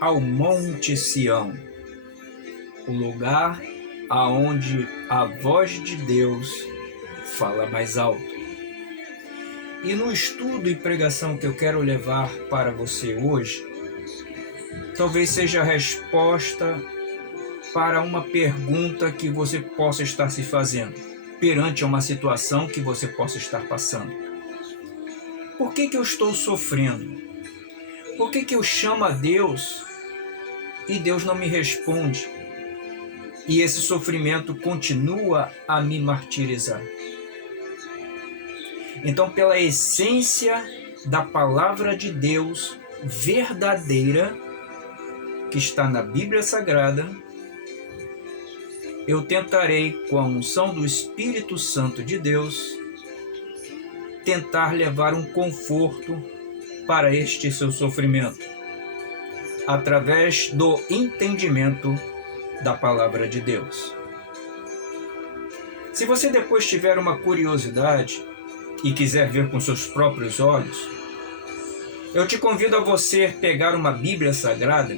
ao Monte Sião, o lugar aonde a voz de Deus fala mais alto. E no estudo e pregação que eu quero levar para você hoje, talvez seja a resposta para uma pergunta que você possa estar se fazendo, perante uma situação que você possa estar passando. Por que eu estou sofrendo? Por que eu chamo a Deus e Deus não me responde? E esse sofrimento continua a me martirizar. Então, pela essência da palavra de Deus verdadeira, que está na Bíblia Sagrada, eu tentarei, com a unção do Espírito Santo de Deus, tentar levar um conforto para este seu sofrimento, através do entendimento da palavra de Deus. Se você depois tiver uma curiosidade e quiser ver com seus próprios olhos, eu te convido a você pegar uma Bíblia Sagrada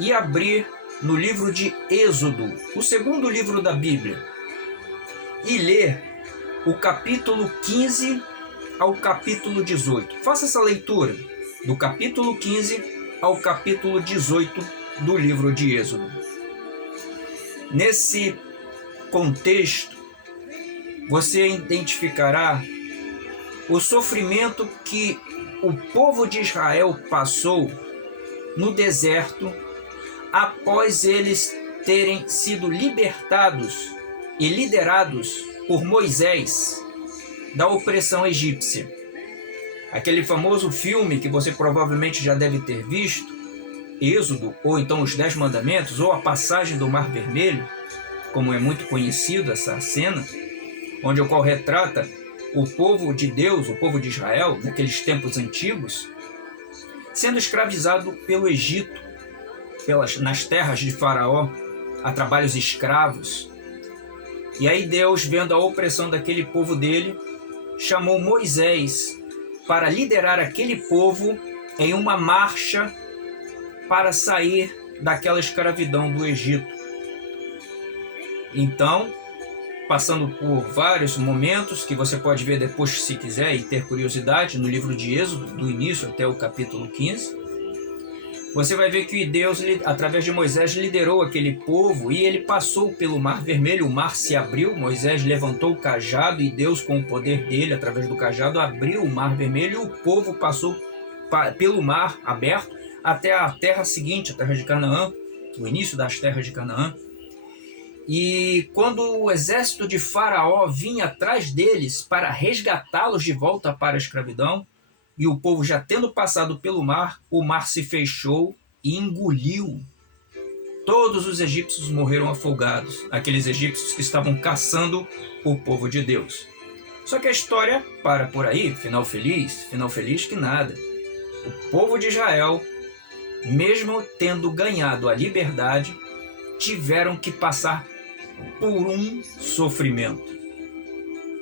e abrir no livro de Êxodo, o segundo livro da Bíblia, e ler o capítulo 15 ao capítulo 18. Faça essa leitura do capítulo 15 ao capítulo 18 do livro de Êxodo. Nesse contexto, você identificará o sofrimento que o povo de Israel passou no deserto após eles terem sido libertados e liderados por Moisés da opressão egípcia. Aquele famoso filme que você provavelmente já deve ter visto, Êxodo, ou então os 10 Mandamentos, ou a passagem do Mar Vermelho, como é muito conhecido essa cena, onde o qual retrata o povo de Deus, o povo de Israel, naqueles tempos antigos, sendo escravizado pelo Egito, nas terras de Faraó, a trabalhos escravos. E aí Deus, vendo a opressão daquele povo dele, chamou Moisés para liderar aquele povo em uma marcha para sair daquela escravidão do Egito. Então, passando por vários momentos que você pode ver depois se quiser e ter curiosidade no livro de Êxodo, do início até o capítulo 15, você vai ver que Deus, através de Moisés, liderou aquele povo e ele passou pelo Mar Vermelho, o mar se abriu, Moisés levantou o cajado e Deus, com o poder dele, através do cajado, abriu o Mar Vermelho e o povo passou pelo mar aberto até a terra seguinte, a terra de Canaã, o início das terras de Canaã. E quando o exército de Faraó vinha atrás deles para resgatá-los de volta para a escravidão, e o povo já tendo passado pelo mar, o mar se fechou e engoliu. Todos os egípcios morreram afogados, aqueles egípcios que estavam caçando o povo de Deus. Só que a história para por aí, final feliz que nada. O povo de Israel, mesmo tendo ganhado a liberdade, tiveram que passar por um sofrimento.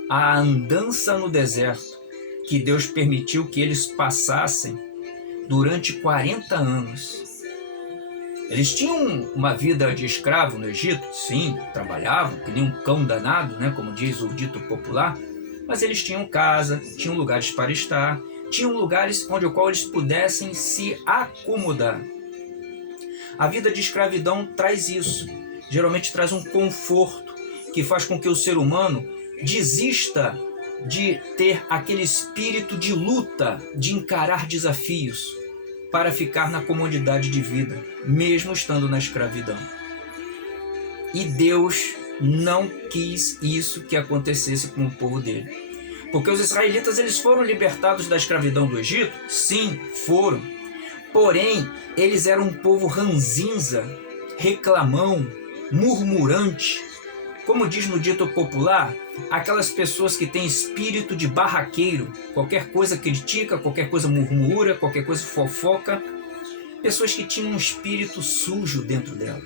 A andança no deserto, que Deus permitiu que eles passassem durante 40 anos. Eles tinham uma vida de escravo no Egito, sim, trabalhavam, que nem um cão danado, né, como diz o dito popular, mas eles tinham casa, tinham lugares para estar, tinham lugares onde eles pudessem se acomodar. A vida de escravidão traz isso, geralmente traz um conforto que faz com que o ser humano desista de ter aquele espírito de luta, de encarar desafios, para ficar na comodidade de vida, mesmo estando na escravidão. E Deus não quis isso que acontecesse com o povo dele. Porque os israelitas, eles foram libertados da escravidão do Egito? Sim, foram. Porém, eles eram um povo ranzinza, reclamão, murmurante. Como diz no dito popular, aquelas pessoas que têm espírito de barraqueiro, qualquer coisa critica, qualquer coisa murmura, qualquer coisa fofoca, pessoas que tinham um espírito sujo dentro dela.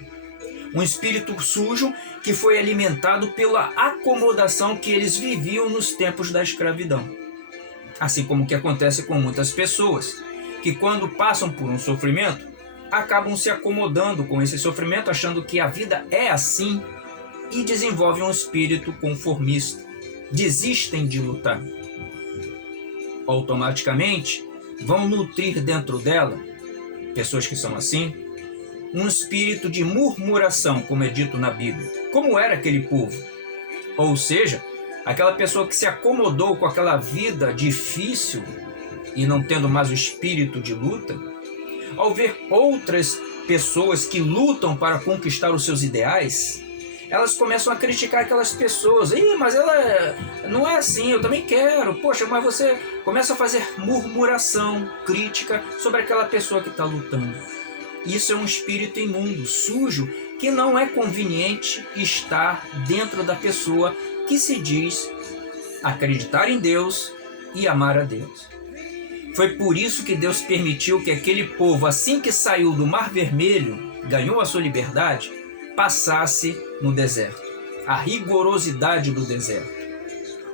Um espírito sujo que foi alimentado pela acomodação que eles viviam nos tempos da escravidão. Assim como que acontece com muitas pessoas, que quando passam por um sofrimento, acabam se acomodando com esse sofrimento, achando que a vida é assim e desenvolvem um espírito conformista. Desistem de lutar. Automaticamente vão nutrir dentro dela, pessoas que são assim, um espírito de murmuração, como é dito na Bíblia. Como era aquele povo? Ou seja, aquela pessoa que se acomodou com aquela vida difícil e não tendo mais o espírito de luta, ao ver outras pessoas que lutam para conquistar os seus ideais, elas começam a criticar aquelas pessoas. Mas ela não é assim, eu também quero. Poxa, mas você começa a fazer murmuração, crítica sobre aquela pessoa que está lutando. Isso é um espírito imundo, sujo, que não é conveniente estar dentro da pessoa que se diz acreditar em Deus e amar a Deus. Foi por isso que Deus permitiu que aquele povo, assim que saiu do Mar Vermelho, ganhou a sua liberdade, passasse no deserto. A rigorosidade do deserto.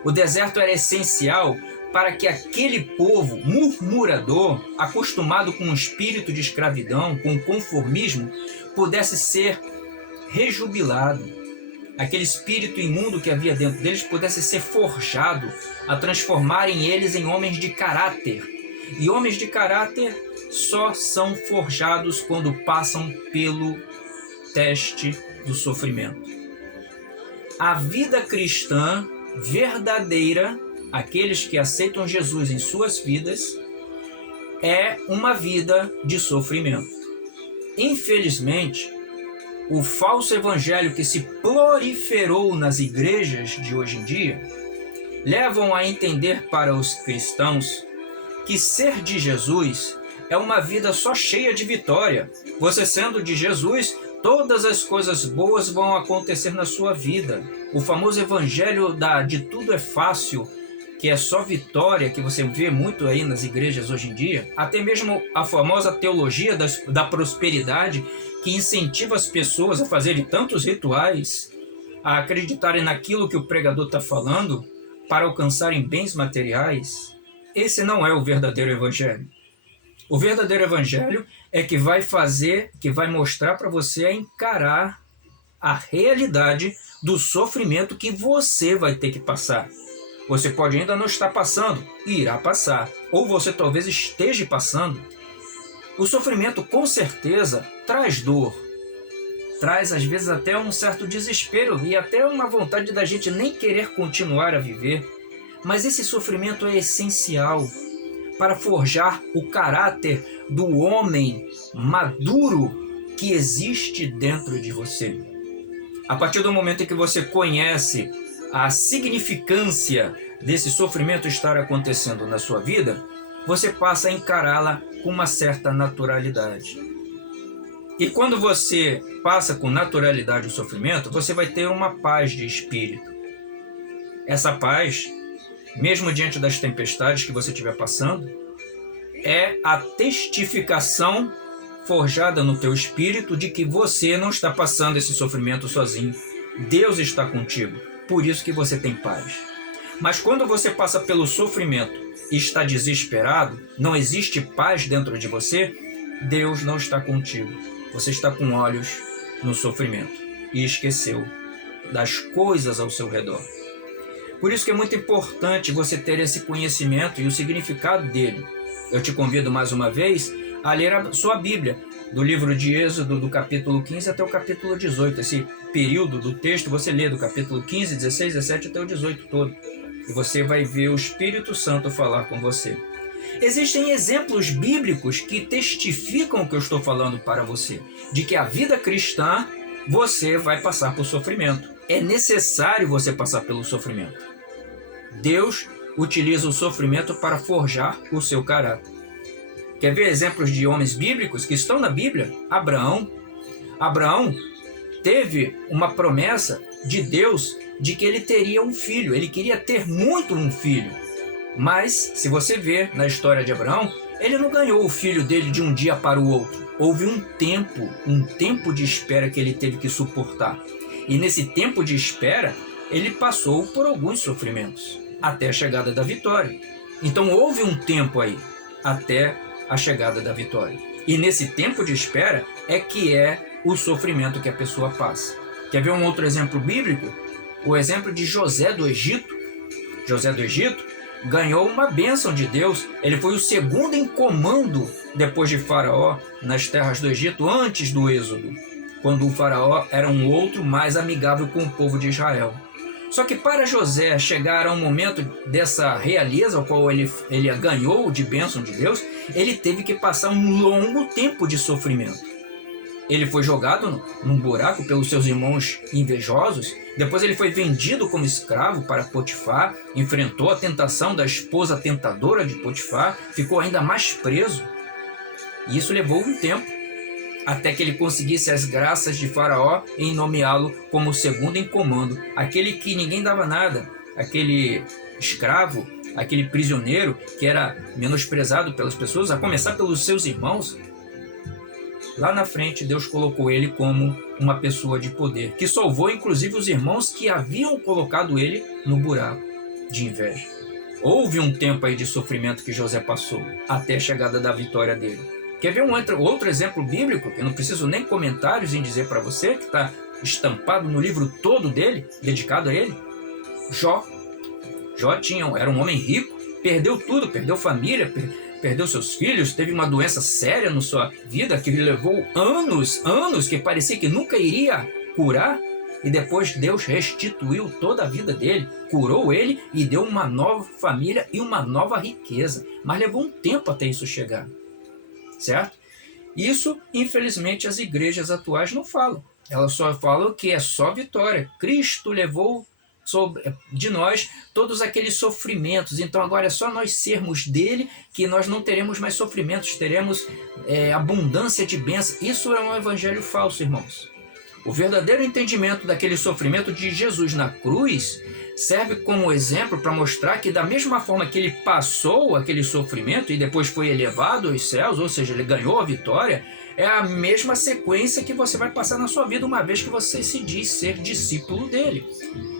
O deserto era essencial para que aquele povo murmurador, acostumado com o espírito de escravidão, com o conformismo, pudesse ser rejubilado. Aquele espírito imundo que havia dentro deles pudesse ser forjado, a transformarem eles em homens de caráter. E homens de caráter só são forjados quando passam pelo teste do sofrimento. A vida cristã verdadeira, aqueles que aceitam Jesus em suas vidas, é uma vida de sofrimento. Infelizmente, o falso evangelho que se proliferou nas igrejas de hoje em dia levam a entender para os cristãos que ser de Jesus é uma vida só cheia de vitória. Você sendo de Jesus, todas as coisas boas vão acontecer na sua vida. O famoso evangelho de tudo é fácil, que é só vitória, que você vê muito aí nas igrejas hoje em dia, até mesmo a famosa teologia da prosperidade, que incentiva as pessoas a fazerem tantos rituais, a acreditarem naquilo que o pregador está falando, para alcançarem bens materiais. Esse não é o verdadeiro evangelho. O verdadeiro evangelho é que vai mostrar para você a encarar a realidade do sofrimento que você vai ter que passar. Você pode ainda não estar passando, irá passar. Ou você talvez esteja passando. O sofrimento com certeza traz dor. Traz às vezes até um certo desespero e até uma vontade da gente nem querer continuar a viver. Mas esse sofrimento é essencial para forjar o caráter do homem maduro que existe dentro de você. A partir do momento em que você conhece a significância desse sofrimento estar acontecendo na sua vida, você passa a encará-la com uma certa naturalidade. E quando você passa com naturalidade o sofrimento, você vai ter uma paz de espírito. Essa paz, mesmo diante das tempestades que você estiver passando, é a testificação forjada no teu espírito de que você não está passando esse sofrimento sozinho. Deus está contigo, por isso que você tem paz. Mas quando você passa pelo sofrimento e está desesperado, não existe paz dentro de você, Deus não está contigo. Você está com olhos no sofrimento e esqueceu das coisas ao seu redor. Por isso que é muito importante você ter esse conhecimento e o significado dele. Eu te convido mais uma vez a ler a sua Bíblia, do livro de Êxodo, do capítulo 15 até o capítulo 18. Esse período do texto você lê do capítulo 15, 16, 17 até o 18 todo. E você vai ver o Espírito Santo falar com você. Existem exemplos bíblicos que testificam o que eu estou falando para você, de que a vida cristã você vai passar por sofrimento. É necessário você passar pelo sofrimento. Deus utiliza o sofrimento para forjar o seu caráter. Quer ver exemplos de homens bíblicos que estão na Bíblia? Abraão. Abraão teve uma promessa de Deus de que ele teria um filho. Ele queria ter muito um filho. Mas, se você ver na história de Abraão, ele não ganhou o filho dele de um dia para o outro. Houve um tempo de espera que ele teve que suportar. E nesse tempo de espera, ele passou por alguns sofrimentos, até a chegada da vitória. Então houve um tempo aí, até a chegada da vitória. E nesse tempo de espera é que é o sofrimento que a pessoa passa. Quer ver um outro exemplo bíblico? O exemplo de José do Egito. José do Egito ganhou uma bênção de Deus. Ele foi o segundo em comando depois de Faraó nas terras do Egito, antes do Êxodo, quando o Faraó era um outro mais amigável com o povo de Israel. Só que para José chegar a um momento dessa realeza, ao qual ele ganhou de bênção de Deus, ele teve que passar um longo tempo de sofrimento. Ele foi jogado num buraco pelos seus irmãos invejosos, depois ele foi vendido como escravo para Potifar, enfrentou a tentação da esposa tentadora de Potifar, ficou ainda mais preso. E isso levou um tempo, até que ele conseguisse as graças de Faraó em nomeá-lo como segundo em comando, aquele que ninguém dava nada, aquele escravo, aquele prisioneiro que era menosprezado pelas pessoas, a começar pelos seus irmãos. Lá na frente, Deus colocou ele como uma pessoa de poder, que salvou inclusive os irmãos que haviam colocado ele no buraco de inveja. Houve um tempo aí de sofrimento que José passou, até a chegada da vitória dele. Quer ver um outro exemplo bíblico? Eu não preciso nem comentários em dizer para você, que está estampado no livro todo dele, dedicado a ele. Jó era um homem rico, perdeu tudo, perdeu família, perdeu seus filhos, teve uma doença séria na sua vida que lhe levou anos, que parecia que nunca iria curar. E depois Deus restituiu toda a vida dele, curou ele e deu uma nova família e uma nova riqueza. Mas levou um tempo até isso chegar. Certo? Isso, infelizmente, as igrejas atuais não falam. Elas só falam que é só vitória. Cristo levou de nós todos aqueles sofrimentos. Então agora é só nós sermos dele que nós não teremos mais sofrimentos, teremos abundância de bênçãos. Isso é um evangelho falso, irmãos. O verdadeiro entendimento daquele sofrimento de Jesus na cruz serve como exemplo para mostrar que da mesma forma que ele passou aquele sofrimento e depois foi elevado aos céus, ou seja, ele ganhou a vitória, é a mesma sequência que você vai passar na sua vida uma vez que você se diz ser discípulo dele.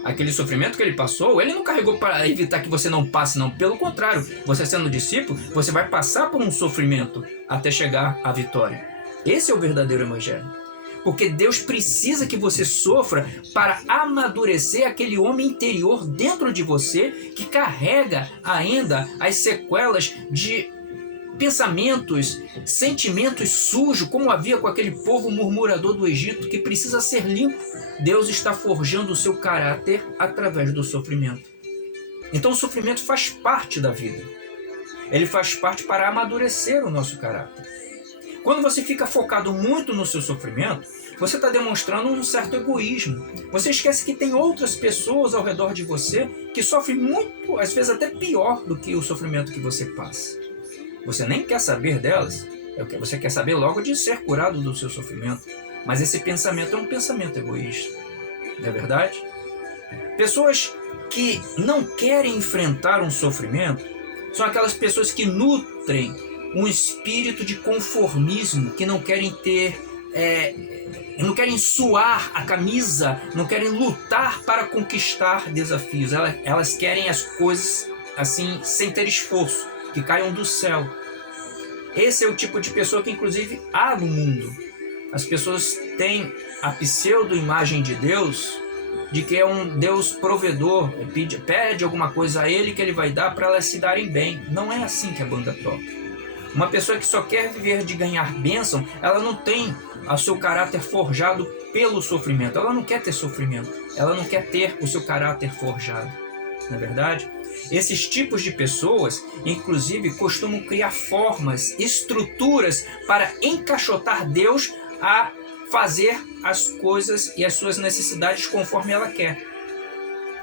Aquele sofrimento que ele passou, ele não carregou para evitar que você não passe, não. Pelo contrário, você sendo discípulo, você vai passar por um sofrimento até chegar à vitória. Esse é o verdadeiro evangelho. Porque Deus precisa que você sofra para amadurecer aquele homem interior dentro de você que carrega ainda as sequelas de pensamentos, sentimentos sujos, como havia com aquele povo murmurador do Egito, que precisa ser limpo. Deus está forjando o seu caráter através do sofrimento. Então o sofrimento faz parte da vida. Ele faz parte para amadurecer o nosso caráter. Quando você fica focado muito no seu sofrimento, você está demonstrando um certo egoísmo. Você esquece que tem outras pessoas ao redor de você que sofrem muito, às vezes até pior do que o sofrimento que você passa. Você nem quer saber delas, você quer saber logo de ser curado do seu sofrimento. Mas esse pensamento é um pensamento egoísta, não é verdade? Pessoas que não querem enfrentar um sofrimento são aquelas pessoas que nutrem um espírito de conformismo, que não querem não querem suar a camisa, não querem lutar para conquistar desafios. Elas querem as coisas assim, sem ter esforço, que caiam do céu. Esse é o tipo de pessoa que inclusive há no mundo. As pessoas têm a pseudo-imagem de Deus, de que é um Deus provedor, pede alguma coisa a ele que ele vai dar para elas se darem bem. Não é assim que a banda toca. Uma pessoa que só quer viver de ganhar bênção, ela não tem o seu caráter forjado pelo sofrimento. Ela não quer ter sofrimento. Ela não quer ter o seu caráter forjado. Não é verdade? Esses tipos de pessoas, inclusive, costumam criar formas, estruturas para encaixotar Deus a fazer as coisas e as suas necessidades conforme ela quer.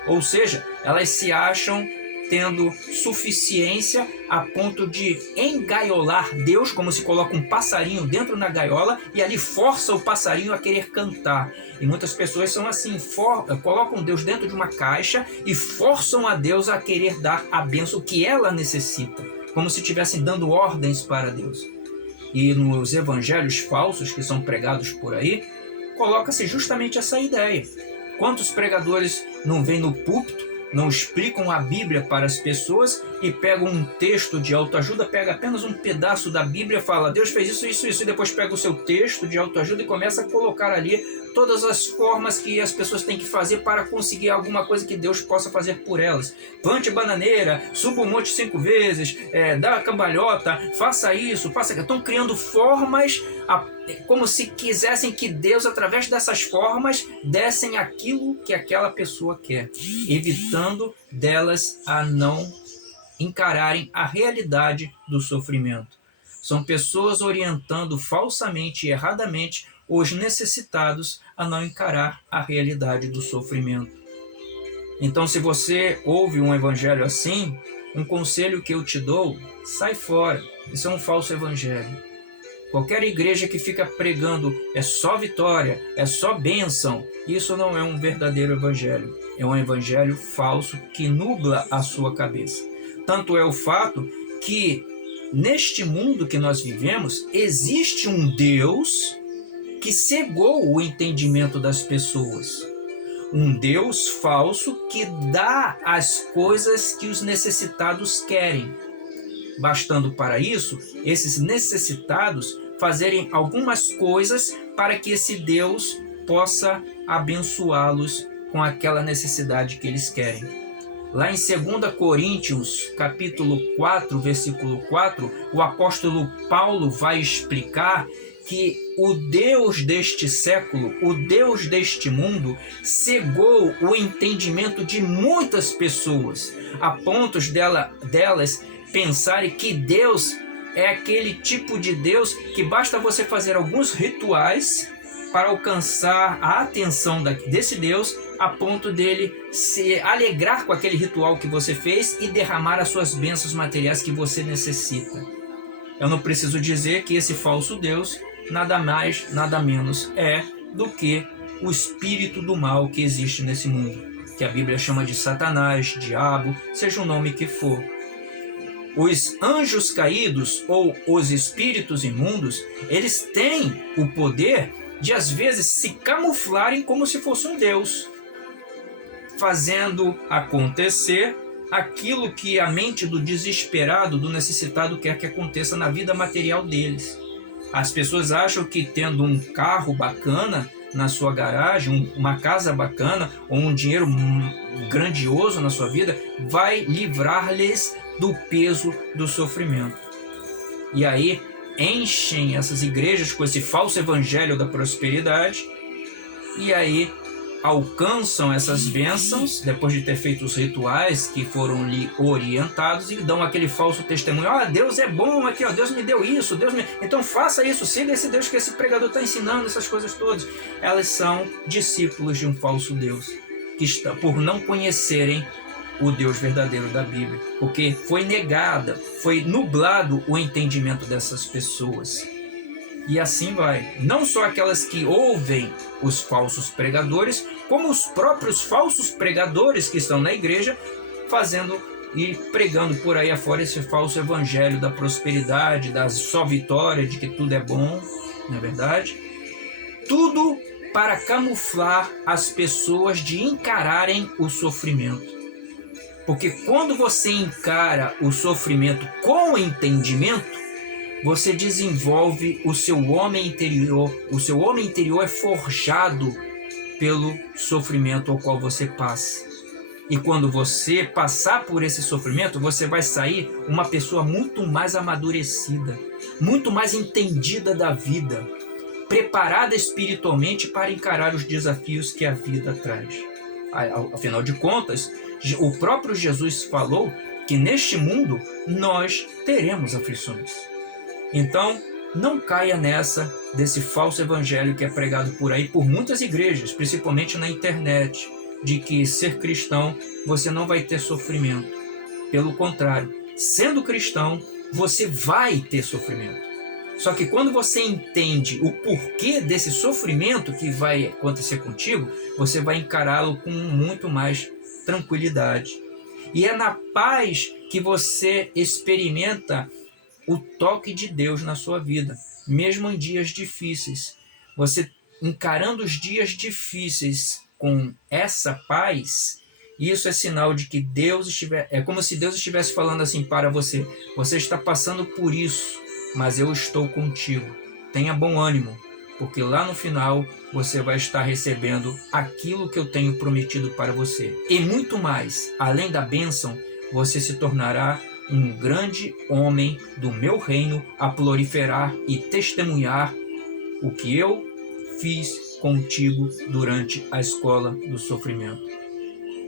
Ou seja, elas se acham tendo suficiência a ponto de engaiolar Deus, como se coloca um passarinho dentro da gaiola e ali força o passarinho a querer cantar. E muitas pessoas são assim, colocam Deus dentro de uma caixa e forçam a Deus a querer dar a bênção que ela necessita, como se estivessem dando ordens para Deus. E nos evangelhos falsos que são pregados por aí, coloca-se justamente essa ideia. Quantos pregadores não vêm no púlpito não explicam a Bíblia para as pessoas e pegam um texto de autoajuda, pega apenas um pedaço da Bíblia e fala, Deus fez isso, isso, isso, e depois pega o seu texto de autoajuda e começa a colocar ali todas as formas que as pessoas têm que fazer para conseguir alguma coisa que Deus possa fazer por elas. Plante bananeira, suba o monte 5 vezes, dá a cambalhota, faça isso, faça aquilo. Estão criando formas como se quisessem que Deus, através dessas formas, dessem aquilo que aquela pessoa quer, evitando delas a não encararem a realidade do sofrimento. São pessoas orientando falsamente e erradamente os necessitados a não encarar a realidade do sofrimento. Então, se você ouve um evangelho assim, um conselho que eu te dou, sai fora. Isso é um falso evangelho. Qualquer igreja que fica pregando é só vitória, é só bênção, isso não é um verdadeiro evangelho. É um evangelho falso que nubla a sua cabeça. Tanto é o fato que, neste mundo que nós vivemos, existe um Deus que cegou o entendimento das pessoas. Um Deus falso que dá as coisas que os necessitados querem. Bastando para isso, esses necessitados fazerem algumas coisas para que esse Deus possa abençoá-los com aquela necessidade que eles querem. Lá em 2 Coríntios, capítulo 4, versículo 4, o apóstolo Paulo vai explicar que o Deus deste século, o Deus deste mundo, cegou o entendimento de muitas pessoas, a ponto delas pensarem que Deus é aquele tipo de Deus que basta você fazer alguns rituais para alcançar a atenção desse Deus, a ponto dele se alegrar com aquele ritual que você fez e derramar as suas bênçãos materiais que você necessita. Eu não preciso dizer que esse falso Deus nada mais, nada menos é do que o espírito do mal que existe nesse mundo, que a Bíblia chama de Satanás, diabo, seja o nome que for. Os anjos caídos ou os espíritos imundos, eles têm o poder de às vezes se camuflarem como se fosse um Deus, fazendo acontecer aquilo que a mente do desesperado, do necessitado quer que aconteça na vida material deles. As pessoas acham que tendo um carro bacana na sua garagem, uma casa bacana ou um dinheiro grandioso na sua vida vai livrar-lhes do peso do sofrimento. E aí enchem essas igrejas com esse falso evangelho da prosperidade e aí alcançam essas bênçãos depois de ter feito os rituais que foram lhe orientados e dão aquele falso testemunho. Deus é bom aqui, Deus me deu isso, então faça isso, siga esse Deus que esse pregador está ensinando, essas coisas todas. Elas são discípulos de um falso Deus, que está por não conhecerem o Deus verdadeiro da Bíblia, porque foi negada, foi nublado o entendimento dessas pessoas. E assim vai. Não só aquelas que ouvem os falsos pregadores, como os próprios falsos pregadores que estão na igreja, fazendo e pregando por aí afora esse falso evangelho da prosperidade, da só vitória, de que tudo é bom, não é verdade? Tudo para camuflar as pessoas de encararem o sofrimento. Porque quando você encara o sofrimento com entendimento, você desenvolve o seu homem interior. O seu homem interior é forjado pelo sofrimento ao qual você passa. E quando você passar por esse sofrimento, você vai sair uma pessoa muito mais amadurecida, muito mais entendida da vida, preparada espiritualmente para encarar os desafios que a vida traz. Afinal de contas, o próprio Jesus falou que neste mundo nós teremos aflições. Então, não caia nessa desse falso evangelho que é pregado por aí por muitas igrejas, principalmente na internet, de que ser cristão você não vai ter sofrimento. Pelo contrário, sendo cristão, você vai ter sofrimento. Só que quando você entende o porquê desse sofrimento que vai acontecer contigo, você vai encará-lo com muito mais tranquilidade. E é na paz que você experimenta o toque de Deus na sua vida, mesmo em dias difíceis. Você encarando os dias difíceis com essa paz Isso é sinal de que Deus estiver... É como se Deus estivesse falando assim para você: você está passando por isso, mas eu estou contigo. Tenha bom ânimo, porque lá no final você vai estar recebendo aquilo que eu tenho prometido para você. E muito mais, além da bênção, você se tornará um grande homem do meu reino a proliferar e testemunhar o que eu fiz contigo durante a escola do sofrimento.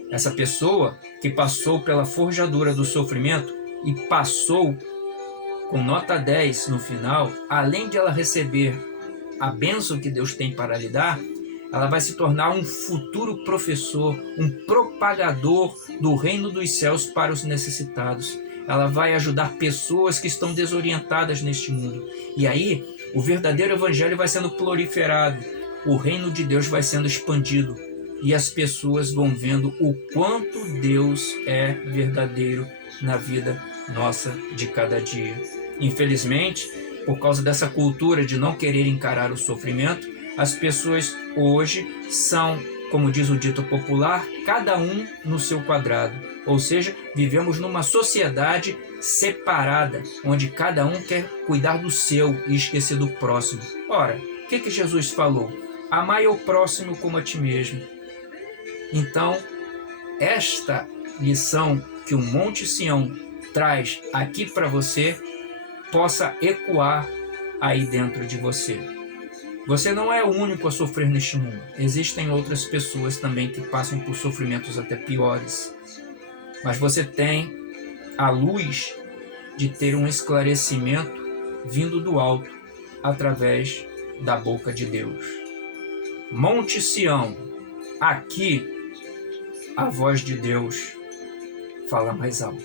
Essa pessoa que passou pela forjadura do sofrimento e passou com nota 10 no final, além de ela receber a bênção que Deus tem para lhe dar, ela vai se tornar um futuro professor, um propagador do reino dos céus para os necessitados. Ela vai ajudar pessoas que estão desorientadas neste mundo. E aí, o verdadeiro evangelho vai sendo proliferado, o reino de Deus vai sendo expandido e as pessoas vão vendo o quanto Deus é verdadeiro na vida nossa de cada dia. Infelizmente, por causa dessa cultura de não querer encarar o sofrimento, as pessoas hoje são, como diz o dito popular, cada um no seu quadrado. Ou seja, vivemos numa sociedade separada, onde cada um quer cuidar do seu e esquecer do próximo. Ora, o que Jesus falou? Amai o próximo como a ti mesmo. Então, esta lição que o Monte Sião traz aqui para você, possa ecoar aí dentro de você. Você não é o único a sofrer neste mundo. Existem outras pessoas também que passam por sofrimentos até piores. Mas você tem a luz de ter um esclarecimento vindo do alto através da boca de Deus. Monte Sião, aqui a voz de Deus fala mais alto.